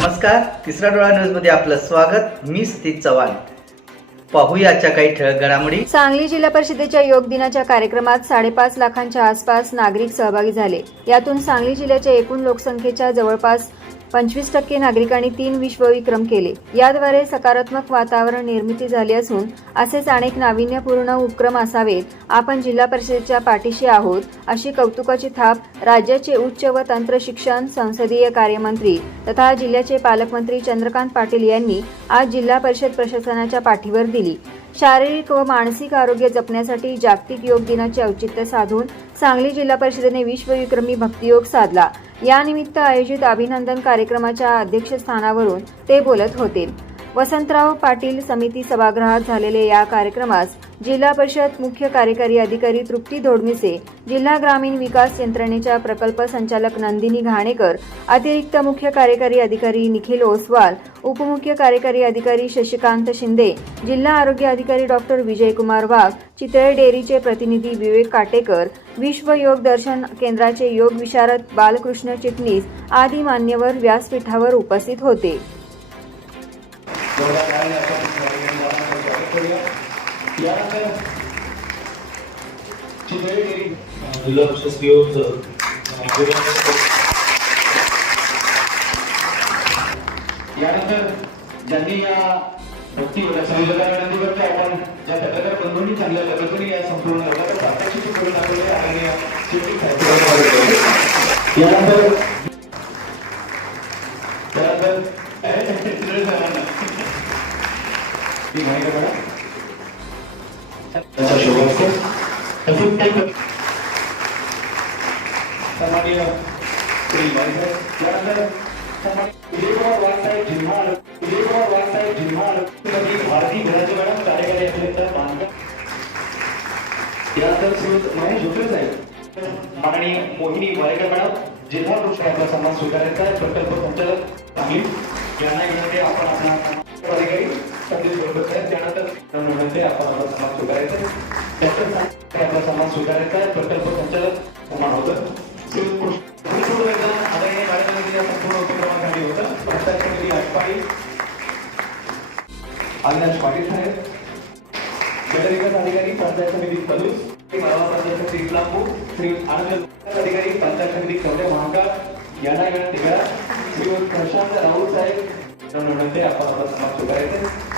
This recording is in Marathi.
नमस्कार तिसरा डोळा न्यूजमध्ये आपलं स्वागत. मी सतीश चव्हाण. पाहूयाच्या काही ठळक घडामोडी. सांगली जिल्हा परिषदेच्या योग दिनाच्या कार्यक्रमात साडेपाच लाखांच्या आसपास नागरिक सहभागी झाले. यातून सांगली जिल्ह्याच्या एकूण लोकसंख्येच्या जवळपास पंचवीस टक्के नागरिकांनी तीन विश्वविक्रम केले. याद्वारे सकारात्मक वातावरण निर्मिती झाली असून असेच अनेक नाविन्यपूर्ण उपक्रम असावेत. आपण जिल्हा परिषदेच्या पाठीशी आहोत अशी कौतुकाची थाप राज्याचे उच्च व तंत्र शिक्षण संसदीय कार्यमंत्री तथा जिल्ह्याचे पालकमंत्री चंद्रकांत पाटील यांनी आज जिल्हा परिषद प्रशासनाच्या पाठीवर दिली. शारीरिक व मानसिक आरोग्य जपण्यासाठी जागतिक योग दिनाचे औचित्य साधून सांगली जिल्हा परिषदेने विश्वविक्रमी भक्तियोग साधला. यानिमित्त आयोजित अभिनंदन कार्यक्रमाच्या अध्यक्षस्थानावरून ते बोलत होते. वसंतराव पाटील समिती सभागृहात झालेल्या या कार्यक्रमास जिल्हा परिषद मुख्य कार्यकारी अधिकारी तृप्ती धोडमिसे जिल्हा ग्रामीण विकास यंत्रणेच्या प्रकल्प संचालक नंदिनी घाणेकर अतिरिक्त मुख्य कार्यकारी अधिकारी निखिल ओसवाल उपमुख्य कार्यकारी अधिकारी शशिकांत शिंदे जिल्हा आरोग्य अधिकारी डॉक्टर विजयकुमार वाघ चितळे डेअरीचे प्रतिनिधी विवेक काटेकर विश्व योग दर्शन केंद्राचे योग विशारद बालकृष्ण चिटणीस आदी मान्यवर व्यासपीठावर उपस्थित होते. जोरदार टाळ्या आपण कार्यक्रमाला स्वागत करूया. यानंतर चितळे डेअरी जिल्हा परिषद योग यानंतर ज्यांनी या भक्ती संयोजकांना विनंती करतो आपण ज्या पत्रकार बंधूंनी चांगल्या पद्धतीने या संपूर्ण वर्गाला प्रात्यक्षिक करून दाखवले आणि या शेवटी साहित्यावर स्वागत करतो. यानंतर त्यानंतर चितळे साहेबांना. ती माहिती आहे मॅडम? त्यांचा शुभ असतो. तसेच काही सन्माननीय श्री भाईसाहेब यानंतर सन्माननीय विजयकुमार वाघसाहेब जिल्हा विजयकुमार वाघसाहेब जिल्हा मध्ये भारती घराचे मॅडम कार्यकारी अभियंता यानंतर श्री महेश झोपळे साहेब माननीय मोहिनी मॅडम जिल्हा आपला सन्मान स्वीकारायचा प्रकल्प संचालक सांगली यांना विनंती आपण आपला अधिकारी त्यानंतर विनंती आपण आपला सन्मान स्वीकारायचा आहे. आपला सन्मान स्वीकारायचा प्रकल्प संचालक उमान होतं. श्री कृष्ण- कृष्ण संपूर्ण उपक्रमासाठी होतं. भ्रष्टाचार समिती अविनाश पाटील साहेब गटविकास अधिकारी पंचायत समिती कलूस श्री पंचायत समिती इस्लामपूर श्री आनंद अधिकारी पंचायत समिती कवडे महाकाळ यांना या ठिकाणी श्री प्रशांत राऊत साहेब आपण आपला समाज स्वीकारायचा